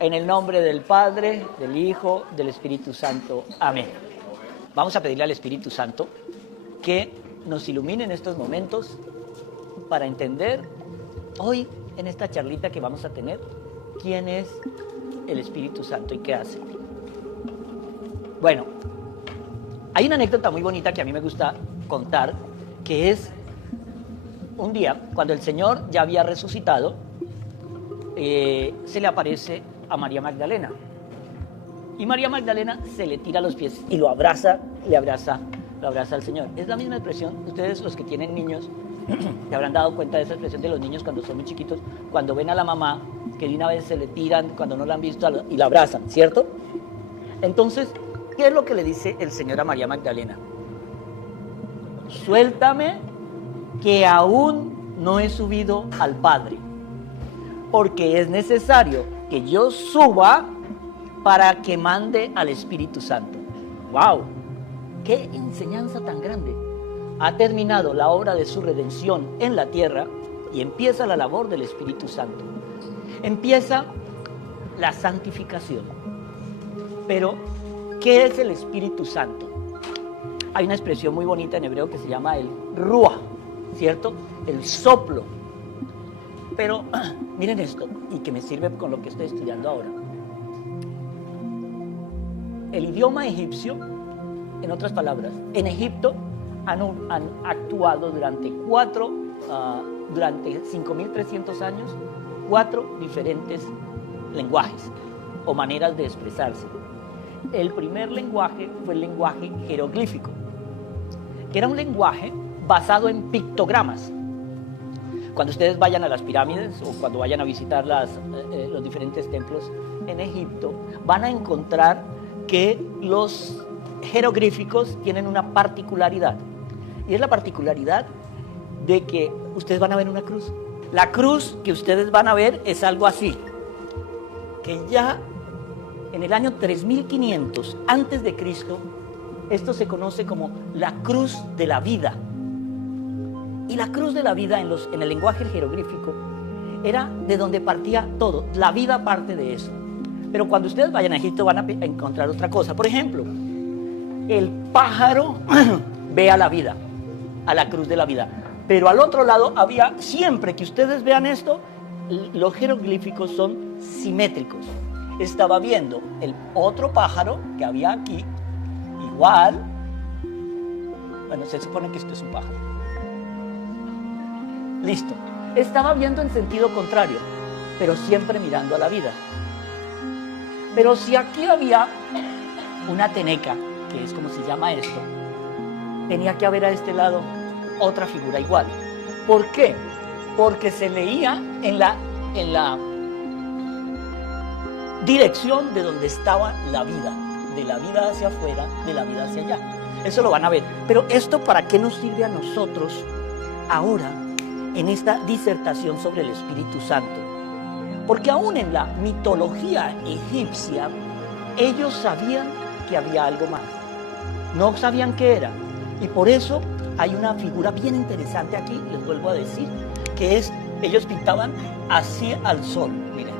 En el nombre del Padre, del Hijo, del Espíritu Santo. Amén. Vamos a pedirle al Espíritu Santo que nos ilumine en estos momentos para entender hoy, en esta charlita que vamos a tener, quién es el Espíritu Santo y qué hace. Bueno, hay una anécdota muy bonita que a mí me gusta contar, que es un día, cuando el Señor ya había resucitado, se le aparece a María Magdalena. Y María Magdalena se le tira a los pies y lo abraza al Señor. Es la misma expresión, ustedes los que tienen niños, se habrán dado cuenta de esa expresión de los niños cuando son muy chiquitos, cuando ven a la mamá, que de una vez se le tiran, cuando no la han visto y la abrazan, ¿cierto? Entonces, ¿qué es lo que le dice el Señor a María Magdalena? Suéltame, que aún no he subido al Padre, porque es necesario que yo suba para que mande al Espíritu Santo. ¡Wow! ¡Qué enseñanza tan grande! Ha terminado la obra de su redención en la tierra y empieza la labor del Espíritu Santo. Empieza la santificación. Pero, ¿qué es el Espíritu Santo? Hay una expresión muy bonita en hebreo que se llama el ruah, ¿cierto? El soplo. Pero miren esto, y que me sirve con lo que estoy estudiando ahora. El idioma egipcio, en otras palabras, en Egipto han actuado durante 5.300 años, 4 diferentes lenguajes o maneras de expresarse. El primer lenguaje fue el lenguaje jeroglífico, que era un lenguaje basado en pictogramas. Cuando ustedes vayan a las pirámides o cuando vayan a visitar los diferentes templos en Egipto, van a encontrar que los jeroglíficos tienen una particularidad. Y es la particularidad de que ustedes van a ver una cruz. La cruz que ustedes van a ver es algo así, que ya en el año 3500 antes de Cristo, esto se conoce como la cruz de la vida. Y la cruz de la vida en el lenguaje jeroglífico era de donde partía todo. La vida parte de eso. Pero cuando ustedes vayan a Egipto van a encontrar otra cosa. Por ejemplo, el pájaro ve a la vida, a la cruz de la vida. Pero al otro lado había, siempre que ustedes vean esto, los jeroglíficos son simétricos. Estaba viendo el otro pájaro que había aquí, igual. Bueno, se supone que esto es un pájaro. Listo. Estaba viendo en sentido contrario, pero siempre mirando a la vida. Pero si aquí había una teneca, que es como se llama esto, tenía que haber a este lado otra figura igual. ¿Por qué? Porque se leía en la dirección de donde estaba la vida, de la vida hacia afuera, de la vida hacia allá. Eso lo van a ver. Pero esto, ¿para qué nos sirve a nosotros ahora en esta disertación sobre el Espíritu Santo? Porque aún en la mitología egipcia, ellos sabían que había algo más. No sabían qué era. Y por eso hay una figura bien interesante aquí, les vuelvo a decir, que es, ellos pintaban así al sol. Miren.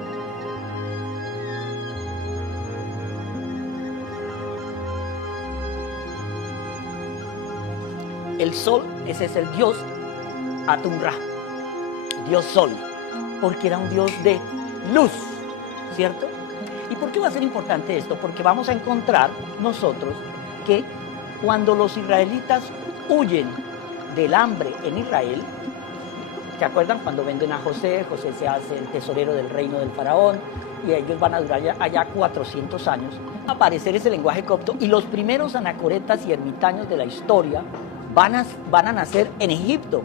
El sol, ese es el dios Atum-Ra, Dios Sol, porque era un Dios de luz, ¿cierto? ¿Y por qué va a ser importante esto? Porque vamos a encontrar nosotros que cuando los israelitas huyen del hambre en Israel, ¿se acuerdan cuando venden a José? José se hace el tesorero del reino del faraón y ellos van a durar allá 400 años. Va a aparecer ese lenguaje copto y los primeros anacoretas y ermitaños de la historia van a nacer en Egipto.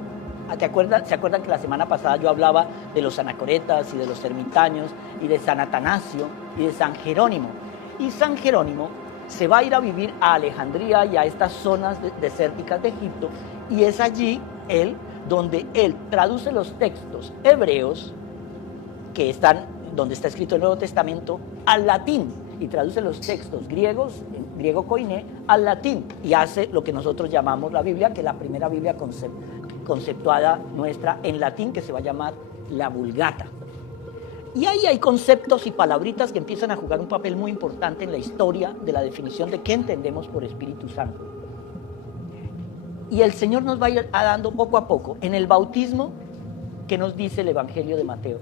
¿Se acuerdan que la semana pasada yo hablaba de los anacoretas y de los ermitaños y de San Atanasio y de San Jerónimo? Y San Jerónimo se va a ir a vivir a Alejandría y a estas zonas desérticas de Egipto, y es allí donde él traduce los textos hebreos que están donde está escrito el Nuevo Testamento al latín, y traduce los textos griegos, en griego koiné, al latín, y hace lo que nosotros llamamos la Biblia, que es la primera Biblia conceptuada nuestra en latín, que se va a llamar la Vulgata. Y ahí hay conceptos y palabritas que empiezan a jugar un papel muy importante en la historia de la definición de qué entendemos por Espíritu Santo. Y el Señor nos va a ir dando poco a poco. En el bautismo, ¿qué nos dice el Evangelio de Mateo?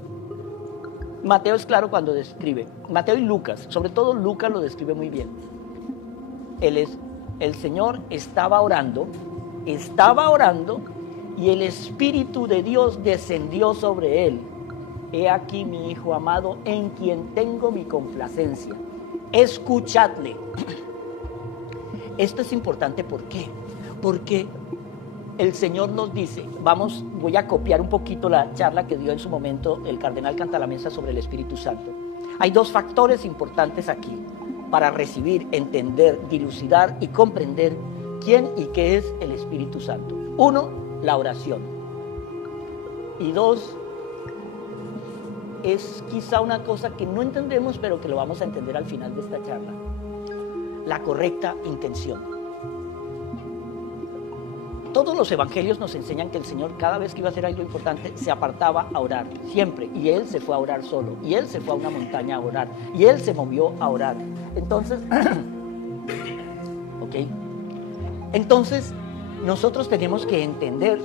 Mateo es claro cuando describe, Mateo y Lucas, sobre todo Lucas lo describe muy bien. El Señor estaba orando y el Espíritu de Dios descendió sobre él. He aquí mi Hijo amado, en quien tengo mi complacencia. Escuchadle. Esto es importante, ¿por qué? Porque el Señor nos dice, voy a copiar un poquito la charla que dio en su momento el cardenal Cantalamessa sobre el Espíritu Santo. Hay dos factores importantes aquí para recibir, entender, dilucidar y comprender quién y qué es el Espíritu Santo. Uno, la oración. Y dos, es quizá una cosa que no entendemos, pero que lo vamos a entender al final de esta charla. La correcta intención. Todos los evangelios nos enseñan que el Señor, cada vez que iba a hacer algo importante, se apartaba a orar, siempre. Y Él se fue a orar solo, y Él se fue a una montaña a orar, y Él se movió a orar. Entonces, Entonces, nosotros tenemos que entender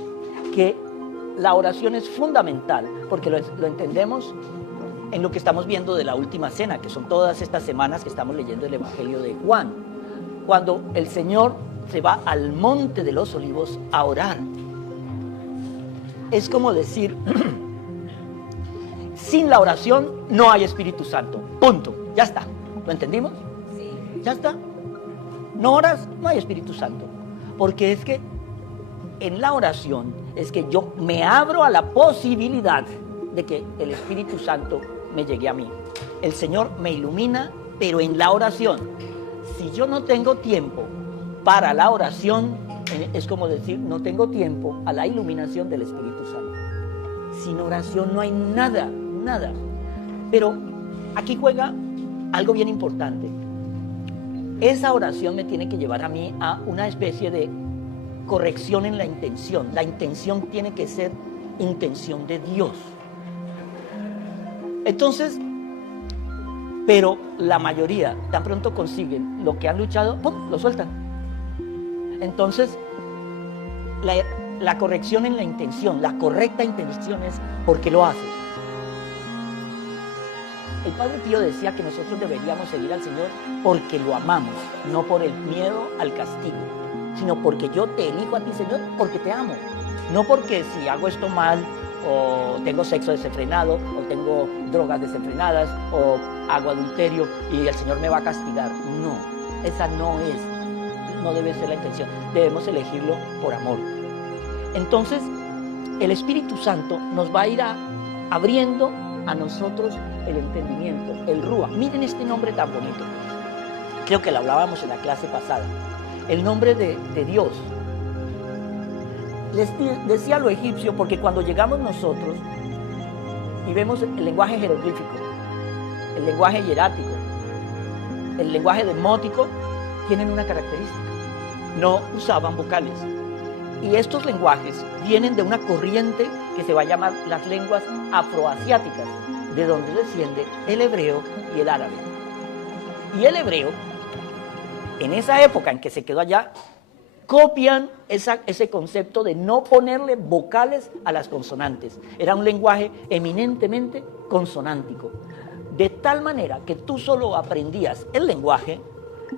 que la oración es fundamental, porque lo entendemos en lo que estamos viendo de la última cena, que son todas estas semanas que estamos leyendo el Evangelio de Juan, cuando el Señor se va al monte de los olivos a orar. Es como decir, sin la oración no hay Espíritu Santo, punto, ya está. ¿Lo entendimos? Sí. Ya está. No oras, no hay Espíritu Santo, porque es que en la oración es que yo me abro a la posibilidad de que el Espíritu Santo me llegue a mí. El Señor me ilumina, pero en la oración. Si yo no tengo tiempo para la oración, es como decir, no tengo tiempo a la iluminación del Espíritu Santo. Sin oración no hay nada. Pero aquí juega algo bien importante. Esa oración me tiene que llevar a mí a una especie de corrección en la intención. La intención tiene que ser intención de Dios. Entonces, pero la mayoría, tan pronto consiguen lo que han luchado, ¡pum!, lo sueltan. Entonces, la corrección en la intención, la correcta intención es porque lo haces. El Padre Pío decía que nosotros deberíamos seguir al Señor porque lo amamos, no por el miedo al castigo, sino porque yo te elijo a ti, Señor, porque te amo. No porque si hago esto mal, o tengo sexo desenfrenado, o tengo drogas desenfrenadas, o hago adulterio y el Señor me va a castigar. No, esa no debe ser la intención. Debemos elegirlo por amor. Entonces, el Espíritu Santo nos va a ir abriendo a nosotros el entendimiento, el Rúa. Miren este nombre tan bonito. Creo que lo hablábamos en la clase pasada. El nombre de Dios. Les decía lo egipcio porque cuando llegamos nosotros y vemos el lenguaje jeroglífico, el lenguaje hierático, el lenguaje demótico, tienen una característica: no usaban vocales. Y estos lenguajes vienen de una corriente que se va a llamar las lenguas afroasiáticas, de donde desciende el hebreo y el árabe. Y el hebreo, en esa época en que se quedó allá, copian ese concepto de no ponerle vocales a las consonantes. Era un lenguaje eminentemente consonántico. De tal manera que tú solo aprendías el lenguaje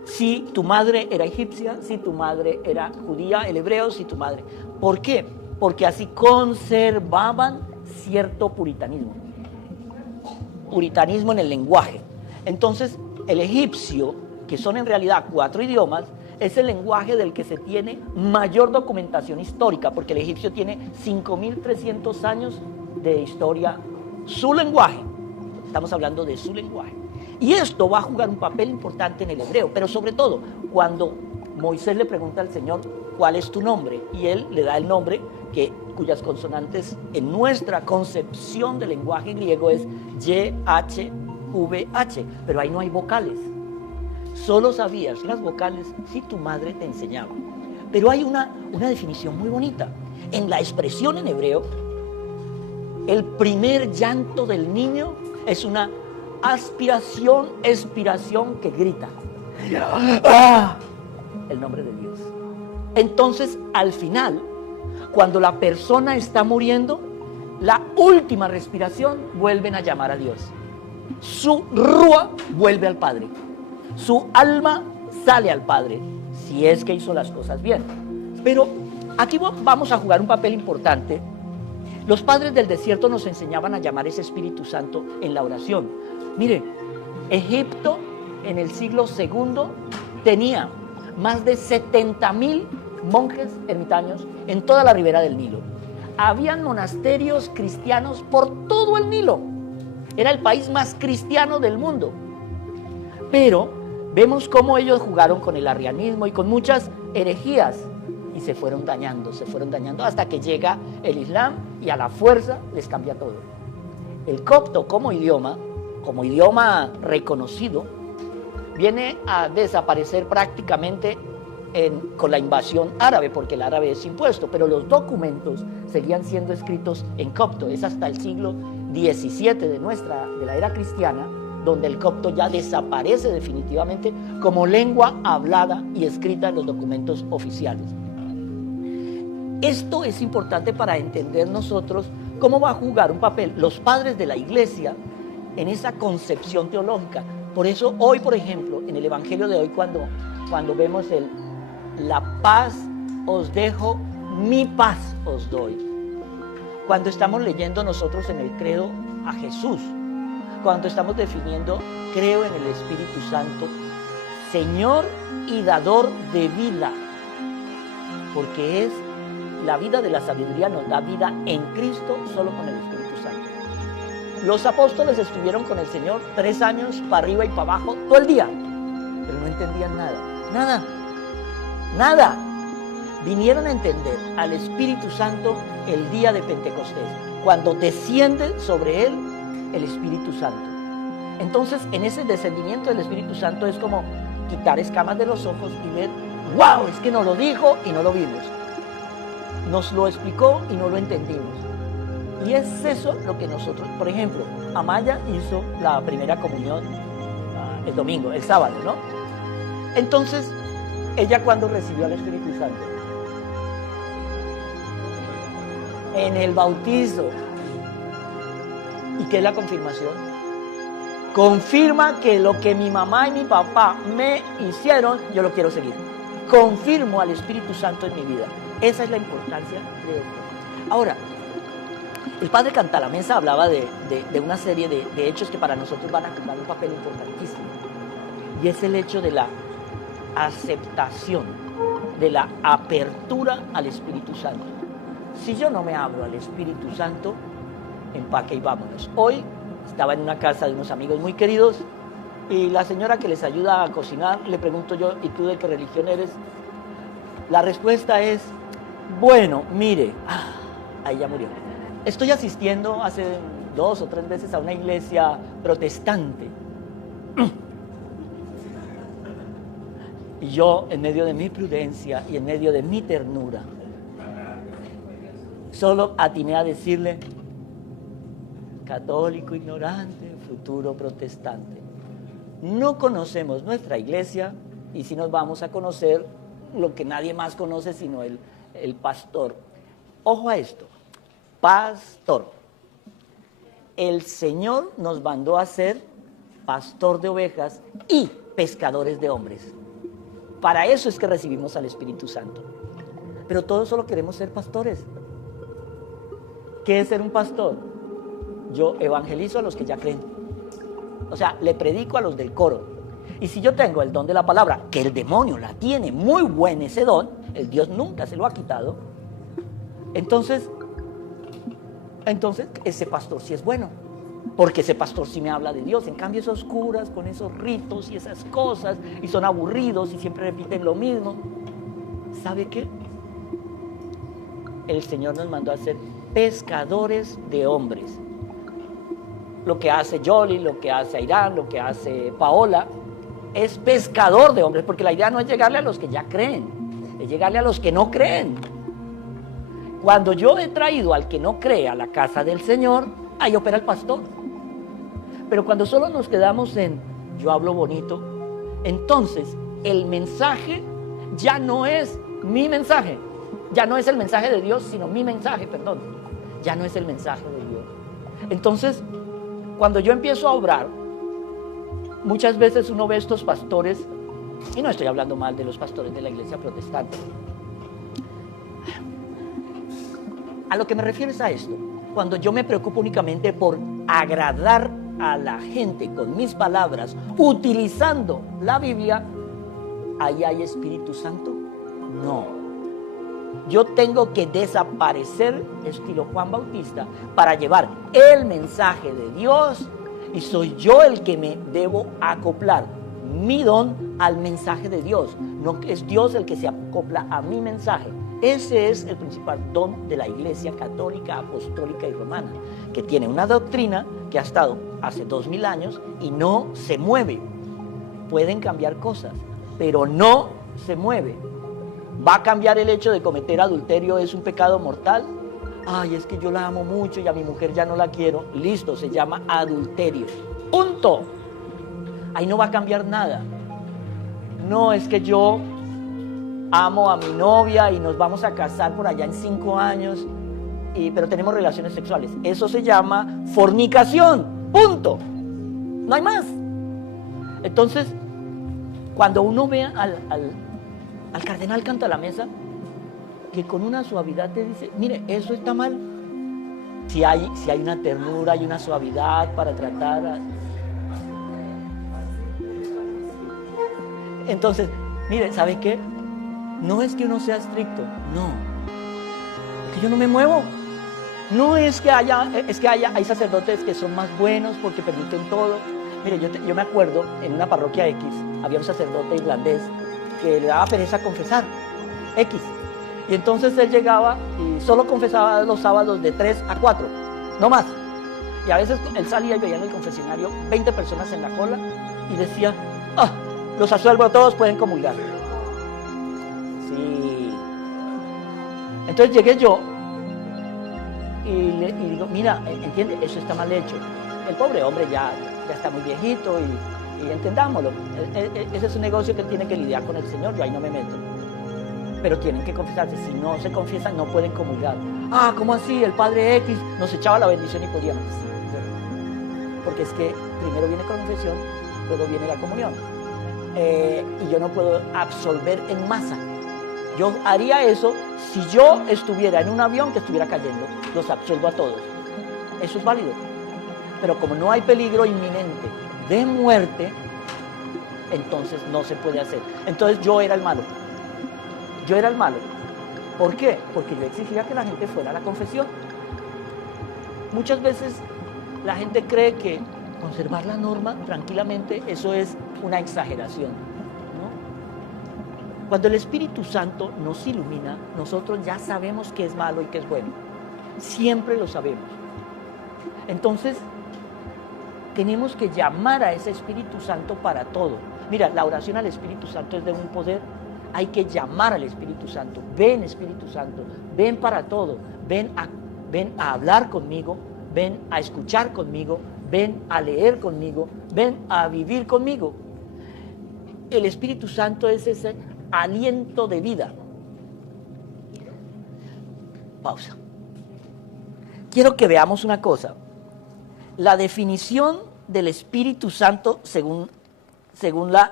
si tu madre era egipcia, si tu madre era judía, el hebreo, si tu madre. ¿Por qué? Porque así conservaban cierto puritanismo. Puritanismo en el lenguaje. Entonces, el egipcio, que son en realidad 4 idiomas, es el lenguaje del que se tiene mayor documentación histórica, porque el egipcio tiene 5.300 años de historia. Su lenguaje, estamos hablando de su lenguaje. Y esto va a jugar un papel importante en el hebreo, pero sobre todo cuando Moisés le pregunta al Señor, ¿cuál es tu nombre? Y él le da el nombre cuyas consonantes en nuestra concepción del lenguaje griego es YHVH, pero ahí no hay vocales. Solo sabías las vocales si tu madre te enseñaba. Pero hay una definición muy bonita. En la expresión en hebreo, el primer llanto del niño Es una aspiración, expiración que grita. ¡Ah! El nombre de Dios. Entonces, al final, cuando la persona está muriendo, la última respiración, vuelven a llamar a Dios. Su rúa vuelve al Padre. Su alma sale al Padre, si es que hizo las cosas bien. Pero aquí vamos a jugar un papel importante. Los padres del desierto nos enseñaban a llamar ese Espíritu Santo en la oración. Mire, Egipto en el siglo II tenía más de 70,000 monjes ermitaños en toda la ribera del Nilo. Habían monasterios cristianos por todo el Nilo. Era el país más cristiano del mundo. Pero vemos cómo ellos jugaron con el arrianismo y con muchas herejías y se fueron dañando hasta que llega el Islam y a la fuerza les cambia todo. El copto como idioma reconocido, viene a desaparecer prácticamente con la invasión árabe, porque el árabe es impuesto, pero los documentos seguían siendo escritos en copto. Es hasta el siglo XVII de la era cristiana, donde el copto ya desaparece definitivamente como lengua hablada y escrita en los documentos oficiales. Esto es importante para entender nosotros cómo va a jugar un papel los padres de la iglesia en esa concepción teológica. Por eso hoy, por ejemplo, en el Evangelio de hoy, cuando vemos la paz os dejo, mi paz os doy. Cuando estamos leyendo nosotros en el credo a Jesús, cuando estamos definiendo, creo en el Espíritu Santo, Señor y dador de vida, porque es la vida de la sabiduría, nos da vida en Cristo solo con el Espíritu Santo. Los apóstoles estuvieron con el Señor 3 años, para arriba y para abajo, todo el día, pero no entendían nada. Vinieron a entender al Espíritu Santo el día de Pentecostés, cuando desciende sobre él el Espíritu Santo. Entonces, en ese descendimiento del Espíritu Santo es como quitar escamas de los ojos y ver, wow, es que nos lo dijo y no lo vimos. Nos lo explicó y no lo entendimos. Y es eso lo que nosotros, por ejemplo, Amaya hizo la primera comunión el domingo, el sábado, ¿no? Entonces, ella cuando recibió al Espíritu Santo, en el bautizo. ¿Y qué es la confirmación? Confirma que lo que mi mamá y mi papá me hicieron, yo lo quiero seguir. Confirmo al Espíritu Santo en mi vida. Esa es la importancia de esto. Ahora, el padre Cantalamessa hablaba de una serie de hechos que para nosotros van a jugar un papel importantísimo. Y es el hecho de la aceptación, de la apertura al Espíritu Santo. Si yo no me abro al Espíritu Santo, empaque y vámonos. Hoy estaba en una casa de unos amigos muy queridos y la señora que les ayuda a cocinar, le pregunto yo, ¿y tú de qué religión eres? La respuesta es, bueno, mire, ahí ya murió. Estoy asistiendo hace 2 o 3 veces a una iglesia protestante. Y yo, en medio de mi prudencia y en medio de mi ternura, solo atiné a decirle, católico ignorante, futuro protestante. No conocemos nuestra iglesia y si nos vamos a conocer lo que nadie más conoce sino el pastor. Ojo a esto, pastor. El Señor nos mandó a ser pastor de ovejas y pescadores de hombres. Para eso es que recibimos al Espíritu Santo. Pero todos solo queremos ser pastores. ¿Qué es ser un pastor? Yo evangelizo a los que ya creen. O sea, le predico a los del coro. Y si yo tengo el don de la palabra, que el demonio la tiene muy buen ese don, el Dios nunca se lo ha quitado, entonces ese pastor sí es bueno. Porque ese pastor sí me habla de Dios. En cambio esos curas con esos ritos y esas cosas, y son aburridos y siempre repiten lo mismo. ¿Sabe qué? El Señor nos mandó a ser pescadores de hombres. Lo que hace Yoli, lo que hace Airán, lo que hace Paola, es pescador de hombres, porque la idea no es llegarle a los que ya creen, es llegarle a los que no creen. Cuando yo he traído al que no cree a la casa del Señor, ahí opera el pastor. Pero cuando solo nos quedamos en yo hablo bonito, entonces el mensaje ya no es mi mensaje, ya no es el mensaje de Dios, sino mi mensaje, perdón, ya no es el mensaje de Dios. Entonces, cuando yo empiezo a obrar, muchas veces uno ve estos pastores, y no estoy hablando mal de los pastores de la iglesia protestante, a lo que me refiero es a esto. Cuando yo me preocupo únicamente por agradar a la gente con mis palabras, utilizando la Biblia, ¿ahí hay Espíritu Santo? No. Yo tengo que desaparecer estilo Juan Bautista para llevar el mensaje de Dios, y soy yo el que me debo acoplar mi don al mensaje de Dios. No es Dios el que se acopla a mi mensaje. Ese es el principal don de la Iglesia Católica, Apostólica y Romana, que tiene una doctrina que ha estado hace 2000 años y no se mueve. Pueden cambiar cosas, pero no se mueve. ¿Va a cambiar el hecho de cometer adulterio? ¿Es un pecado mortal? Ay, es que yo la amo mucho y a mi mujer ya no la quiero. Listo, se llama adulterio. Punto. Ahí no va a cambiar nada. No es que yo amo a mi novia y nos vamos a casar por allá en 5 años, pero tenemos relaciones sexuales. Eso se llama fornicación. Punto. No hay más. Entonces, cuando uno ve al cardenal Cantalamessa, que con una suavidad te dice, mire, eso está mal. Si hay una ternura, hay una suavidad para tratar. Entonces, mire, ¿sabe qué? No es que uno sea estricto, no. Es que yo no me muevo. No es que hay sacerdotes que son más buenos porque permiten todo. Mire, yo me acuerdo, en una parroquia X, había un sacerdote irlandés que le daba pereza confesar, X. Y entonces él llegaba y solo confesaba los sábados de 3 a 4, no más. Y a veces él salía y veía en el confesionario 20 personas en la cola y decía, los absuelvo a todos, pueden comulgar. Sí. Entonces llegué yo y digo, mira, entiende, eso está mal hecho. El pobre hombre ya está muy viejito y entendámoslo. Ese es un negocio que tiene que lidiar con el Señor, yo ahí no me meto. Pero tienen que confesarse. Si no se confiesan, no pueden comulgar. ¿Cómo así? El padre X nos echaba la bendición y podíamos. Sí, porque es que primero viene confesión, luego viene la comunión. Y yo no puedo absolver en masa. Yo haría eso si yo estuviera en un avión que estuviera cayendo. Los absolvo a todos. Eso es válido. Pero como no hay peligro inminente de muerte, entonces no se puede hacer. Entonces yo era el malo. Yo era el malo. ¿Por qué? Porque yo exigía que la gente fuera a la confesión. Muchas veces la gente cree que conservar la norma tranquilamente, eso es una exageración, ¿no? Cuando el Espíritu Santo nos ilumina, nosotros ya sabemos qué es malo y qué es bueno. Siempre lo sabemos. Entonces, tenemos que llamar a ese Espíritu Santo para todo. Mira, la oración al Espíritu Santo es de un poder. Hay que llamar al Espíritu Santo. Ven, Espíritu Santo, ven para todo. Ven a hablar conmigo, ven a escuchar conmigo, ven a leer conmigo, ven a vivir conmigo. El Espíritu Santo es ese aliento de vida. Pausa. Quiero que veamos una cosa. La definición del Espíritu Santo según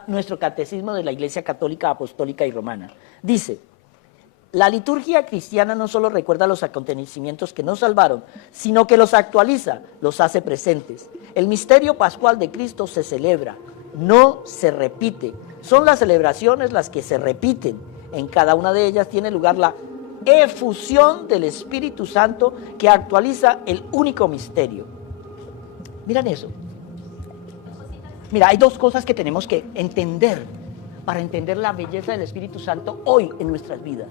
nuestro catecismo de la Iglesia Católica, Apostólica y Romana. Dice, la liturgia cristiana no solo recuerda los acontecimientos que nos salvaron, sino que los actualiza, los hace presentes. El misterio pascual de Cristo se celebra, no se repite. Son las celebraciones las que se repiten. En cada una de ellas tiene lugar la efusión del Espíritu Santo que actualiza el único misterio. Miren eso. Mira, hay dos cosas que tenemos que entender para entender la belleza del Espíritu Santo hoy en nuestras vidas.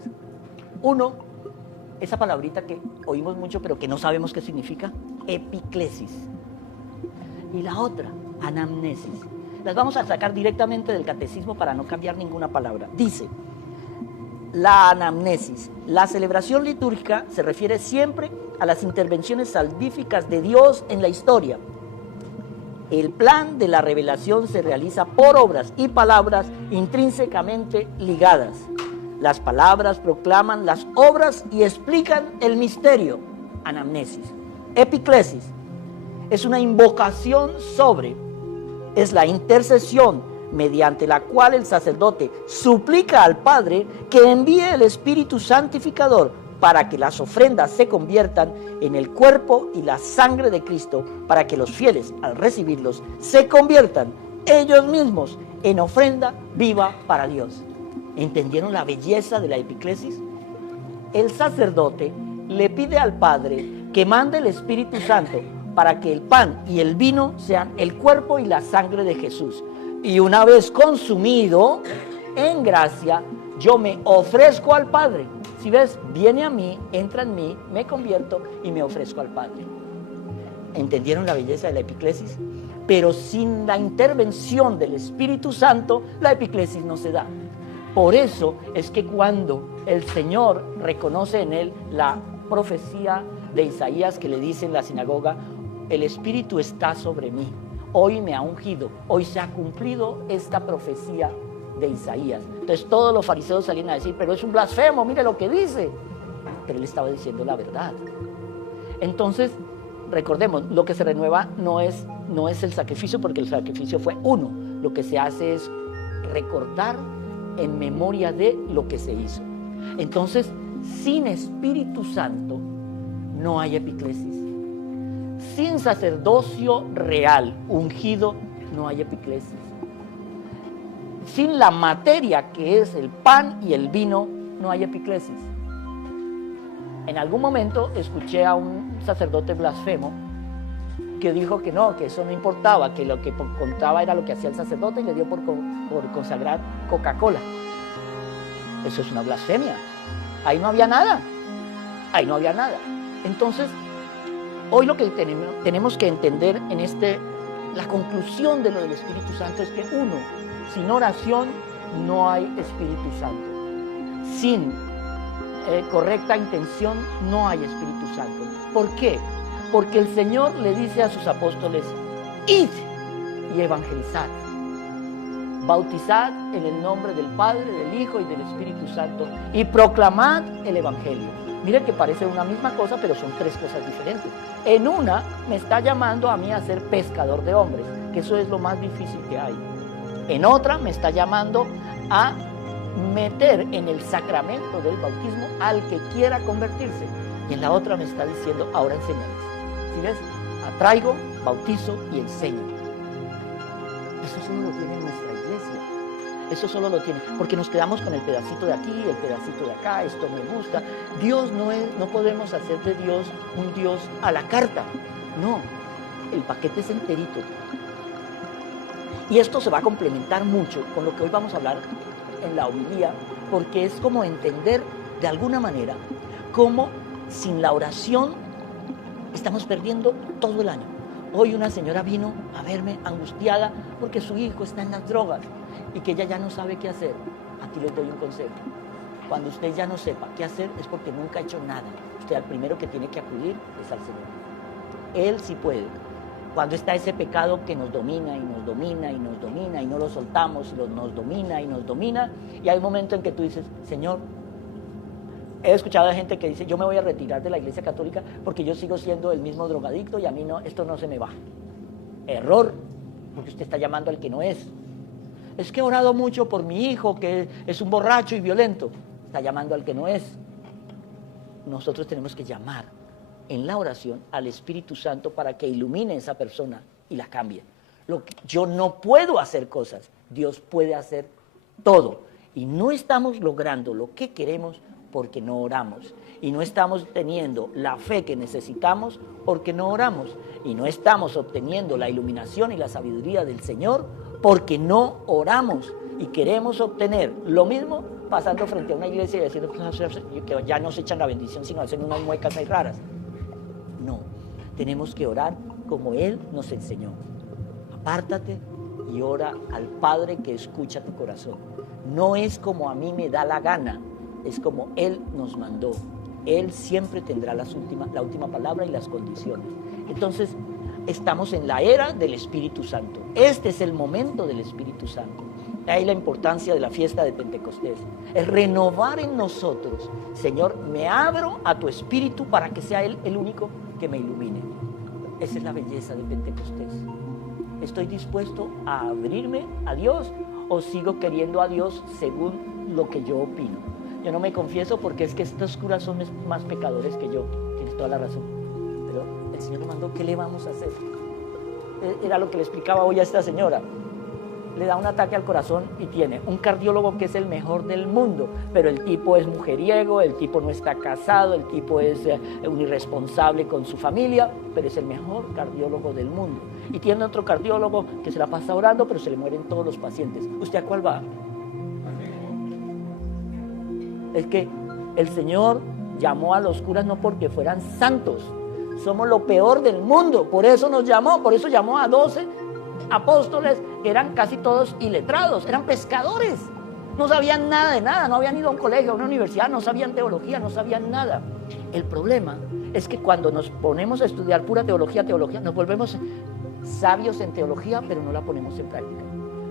Uno, esa palabrita que oímos mucho pero que no sabemos qué significa, epiclesis. Y la otra, anamnesis. Las vamos a sacar directamente del catecismo para no cambiar ninguna palabra. Dice, la anamnesis, la celebración litúrgica se refiere siempre a las intervenciones salvíficas de Dios en la historia. El plan de la revelación se realiza por obras y palabras intrínsecamente ligadas. Las palabras proclaman las obras y explican el misterio. Anamnesis. Epiclesis es una invocación sobre, es la intercesión mediante la cual el sacerdote suplica al Padre que envíe el Espíritu Santificador para que las ofrendas se conviertan en el cuerpo y la sangre de Cristo, para que los fieles, al recibirlos, se conviertan ellos mismos en ofrenda viva para Dios. ¿Entendieron la belleza de la epiclesis? El sacerdote le pide al Padre que mande el Espíritu Santo para que el pan y el vino sean el cuerpo y la sangre de Jesús. Y una vez consumido en gracia, yo me ofrezco al Padre. Si ves, viene a mí, entra en mí, me convierto y me ofrezco al Padre. ¿Entendieron la belleza de la epiclesis? Pero sin la intervención del Espíritu Santo, la epiclesis no se da. Por eso es que cuando el Señor reconoce en él la profecía de Isaías que le dice en la sinagoga, el Espíritu está sobre mí, hoy me ha ungido, hoy se ha cumplido esta profecía de Isaías. Entonces todos los fariseos salían a decir, pero es un blasfemo, mire lo que dice. Pero él estaba diciendo la verdad. Entonces, recordemos, lo que se renueva no es el sacrificio, porque el sacrificio fue uno. Lo que se hace es recordar en memoria de lo que se hizo. Entonces, sin Espíritu Santo no hay epiclesis. Sin sacerdocio real, ungido, no hay epiclesis. Sin la materia que es el pan y el vino, no hay epiclesis. En algún momento escuché a un sacerdote blasfemo que dijo que no, que eso no importaba, que lo que contaba era lo que hacía el sacerdote y le dio por consagrar Coca-Cola. Eso es una blasfemia. Ahí no había nada. Ahí no había nada. Entonces, hoy lo que tenemos que entender en la conclusión de lo del Espíritu Santo es que uno, sin oración no hay Espíritu Santo. Sin correcta intención no hay Espíritu Santo. ¿Por qué? Porque el Señor le dice a sus apóstoles, id y evangelizad. Bautizad en el nombre del Padre, del Hijo y del Espíritu Santo y proclamad el Evangelio. Mire que parece una misma cosa, pero son tres cosas diferentes. En una me está llamando a mí a ser pescador de hombres, que eso es lo más difícil que hay. En otra me está llamando a meter en el sacramento del bautismo al que quiera convertirse. Y en la otra me está diciendo, ahora enseñales. ¿Sí ves? Atraigo, bautizo y enseño. Eso solo lo tiene nuestra iglesia. Eso solo lo tiene, porque nos quedamos con el pedacito de aquí, el pedacito de acá, esto me gusta. Dios no podemos hacer de Dios un Dios a la carta. No, el paquete es enterito. Y esto se va a complementar mucho con lo que hoy vamos a hablar en la homilía, porque es como entender de alguna manera cómo sin la oración estamos perdiendo todo el año. Hoy una señora vino a verme angustiada porque su hijo está en las drogas y que ella ya no sabe qué hacer. Aquí les doy un consejo. Cuando usted ya no sepa qué hacer es porque nunca ha hecho nada. Usted al primero que tiene que acudir es al Señor. Él sí puede. Cuando está ese pecado que nos domina y nos domina y nos domina y no lo soltamos, nos domina y nos domina, y hay un momento en que tú dices, Señor, he escuchado a gente que dice, yo me voy a retirar de la Iglesia Católica porque yo sigo siendo el mismo drogadicto y a mí no, esto no se me va. Error, porque usted está llamando al que no es. Es que he orado mucho por mi hijo que es un borracho y violento. Está llamando al que no es. Nosotros tenemos que llamar en la oración al Espíritu Santo para que ilumine a esa persona y la cambie. Yo no puedo hacer cosas, Dios puede hacer todo. Y no estamos logrando lo que queremos porque no oramos. Y no estamos teniendo la fe que necesitamos porque no oramos. Y no estamos obteniendo la iluminación y la sabiduría del Señor porque no oramos. Y queremos obtener lo mismo pasando frente a una iglesia y diciendo que ya no se echan la bendición, sino hacen unas muecas ahí raras. No, tenemos que orar como Él nos enseñó. Apártate y ora al Padre que escucha tu corazón. No es como a mí me da la gana, es como Él nos mandó. Él siempre tendrá la última palabra y las condiciones. Entonces, estamos en la era del Espíritu Santo. Este es el momento del Espíritu Santo. De ahí la importancia de la fiesta de Pentecostés. Es renovar en nosotros, Señor, me abro a tu Espíritu para que sea Él el único que me ilumine. Esa es la belleza de Pentecostés. ¿Estoy dispuesto a abrirme a Dios o sigo queriendo a Dios según lo que yo opino? Yo no me confieso porque es que estos curas son más pecadores que yo. Tienes toda la razón. Pero el Señor nos mandó, ¿qué le vamos a hacer? Era lo que le explicaba hoy a esta señora. Le da un ataque al corazón y tiene un cardiólogo que es el mejor del mundo, pero el tipo es mujeriego, el tipo no está casado, el tipo es un irresponsable con su familia, pero es el mejor cardiólogo del mundo. Y tiene otro cardiólogo que se la pasa orando, pero se le mueren todos los pacientes. ¿Usted a cuál va? Es que el Señor llamó a los curas no porque fueran santos, somos lo peor del mundo, por eso nos llamó, por eso llamó a 12 apóstoles que eran casi todos iletrados, eran pescadores, no sabían nada de nada, no habían ido a un colegio, a una universidad, no sabían teología, no sabían nada. El problema es que cuando nos ponemos a estudiar pura teología, nos volvemos sabios en teología, pero no la ponemos en práctica.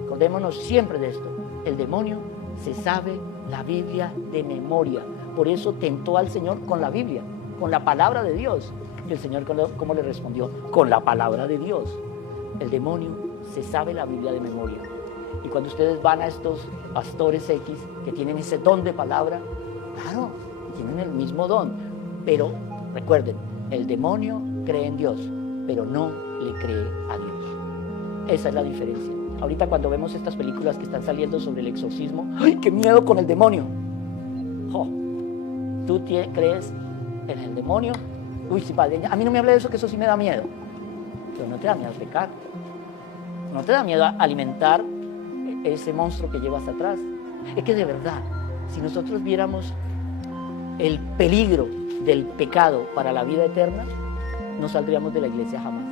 Acordémonos siempre de esto, el demonio se sabe la Biblia de memoria, por eso tentó al Señor con la Biblia, con la palabra de Dios. Y el Señor, ¿cómo le respondió? Con la palabra de Dios. El demonio se sabe la Biblia de memoria. Y cuando ustedes van a estos pastores X que tienen ese don de palabra, claro, tienen el mismo don. Pero recuerden, el demonio cree en Dios, pero no le cree a Dios. Esa es la diferencia. Ahorita cuando vemos estas películas que están saliendo sobre el exorcismo, ¡ay, qué miedo con el demonio! ¡Oh! ¿Tú crees en el demonio? Uy, sí, padre, a mí no me hable de eso, que eso sí me da miedo. Pero no te da miedo pecar. No te da miedo alimentar ese monstruo que llevas atrás. Es que de verdad, si nosotros viéramos el peligro del pecado para la vida eterna, no saldríamos de la iglesia jamás.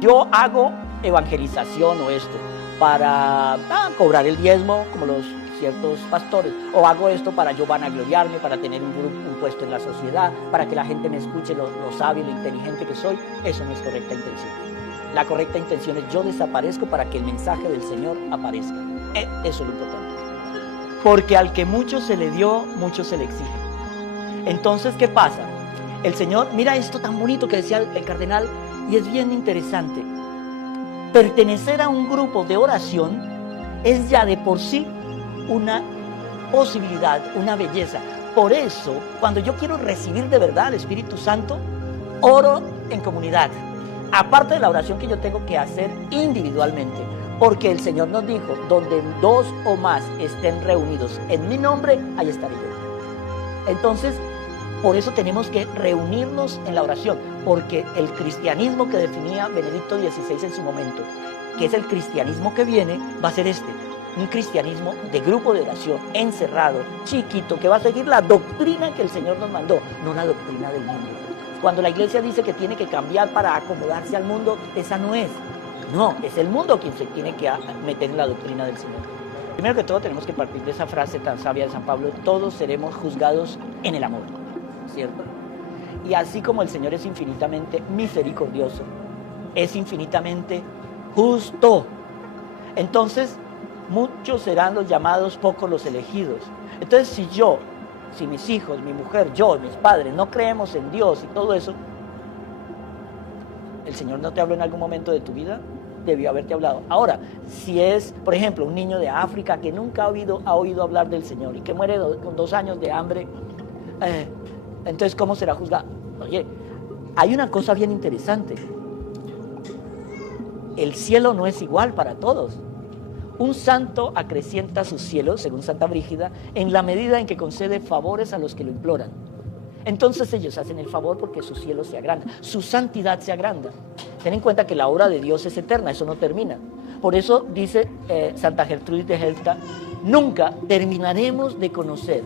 Yo hago evangelización o esto para cobrar el diezmo como los ciertos pastores, o hago esto para yo vanagloriarme, para tener un puesto en la sociedad, para que la gente me escuche lo sabio y lo inteligente que soy. Eso no es correcta intención. La correcta intención es yo desaparezco para que el mensaje del Señor aparezca. Eso es lo importante. Porque al que mucho se le dio, mucho se le exige. Entonces, ¿qué pasa? El Señor, mira esto tan bonito que decía el cardenal, y es bien interesante. Pertenecer a un grupo de oración es ya de por sí una posibilidad, una belleza. Por eso, cuando yo quiero recibir de verdad al Espíritu Santo, oro en comunidad. Aparte de la oración que yo tengo que hacer individualmente, porque el Señor nos dijo, donde 2 o más estén reunidos en mi nombre, ahí estaré yo. Entonces, por eso tenemos que reunirnos en la oración, porque el cristianismo que definía Benedicto XVI en su momento, que es el cristianismo que viene, va a ser un cristianismo de grupo de oración, encerrado, chiquito, que va a seguir la doctrina que el Señor nos mandó, no la doctrina del mundo. Cuando la iglesia dice que tiene que cambiar para acomodarse al mundo, esa no es. No, es el mundo quien se tiene que meter en la doctrina del Señor. Primero que todo tenemos que partir de esa frase tan sabia de San Pablo, todos seremos juzgados en el amor, ¿cierto? Y así como el Señor es infinitamente misericordioso, es infinitamente justo. Entonces, muchos serán los llamados, pocos los elegidos. Entonces, si mis hijos, mi mujer, yo, mis padres no creemos en Dios y todo eso, ¿el Señor no te habló en algún momento de tu vida? Debió haberte hablado. Ahora, si es, por ejemplo, un niño de África que nunca ha oído hablar del Señor y que muere con 2 años de hambre, entonces, ¿cómo será juzgado? Oye, hay una cosa bien interesante. El cielo no es igual para todos. Un santo acrecienta sus cielos, según Santa Brígida, en la medida en que concede favores a los que lo imploran. Entonces ellos hacen el favor porque su cielo se agranda, su santidad se agranda. Ten en cuenta que la obra de Dios es eterna, eso no termina. Por eso dice Santa Gertrudis de Helta, nunca terminaremos de conocer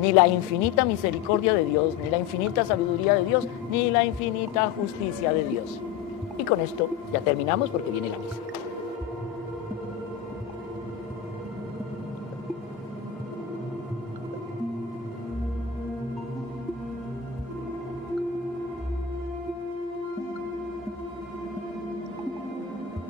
ni la infinita misericordia de Dios, ni la infinita sabiduría de Dios, ni la infinita justicia de Dios. Y con esto ya terminamos porque viene la misa.